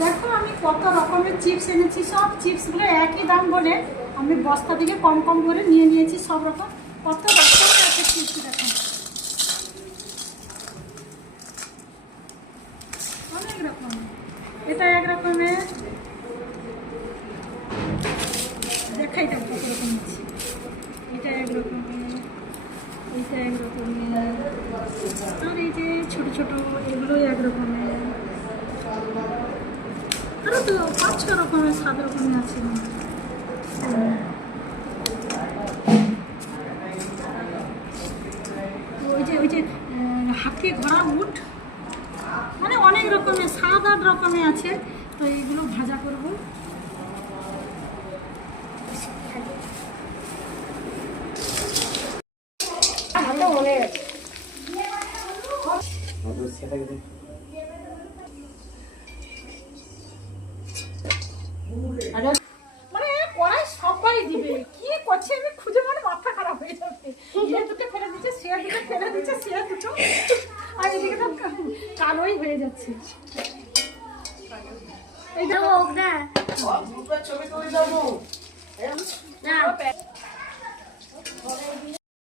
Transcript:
দেখো আমি কত রকমের চিপস এনেছি, সব চিপসগুলো একই দাম বলে আমি বস্তা থেকে কম কম করে নিয়ে নিয়েছি। সব রকম কত রকমের আছে চিপস দেখো, অনেক রকম। এটা এক রকমের, দেখাই দাও কত রকম আছে। এটা এক রকমের, এইটা এক রকমের, আর এই যে ছোট ছোট এগুলো এক রকমের। আরো তো 5-6 রকমের 7 রকমের আছে। ওই যে হাতি ঘোড়া উট, মানে অনেক রকমের 7-8 রকমের আছে। তো এইগুলো ভাজা করবো। মানে কড়াই সবাই দিবে, কি করছে আমি খুঁজে, মানে মাথা খারাপ হয়ে যাবে। এ দুটো ফেলে দিচ্ছে, সে দুটো ফেলে দিচ্ছে, সে দুটো, আর এদিকে তো কালোই হয়ে যাচ্ছে। এইটা হোক না, ছবি তুলে যাবো না।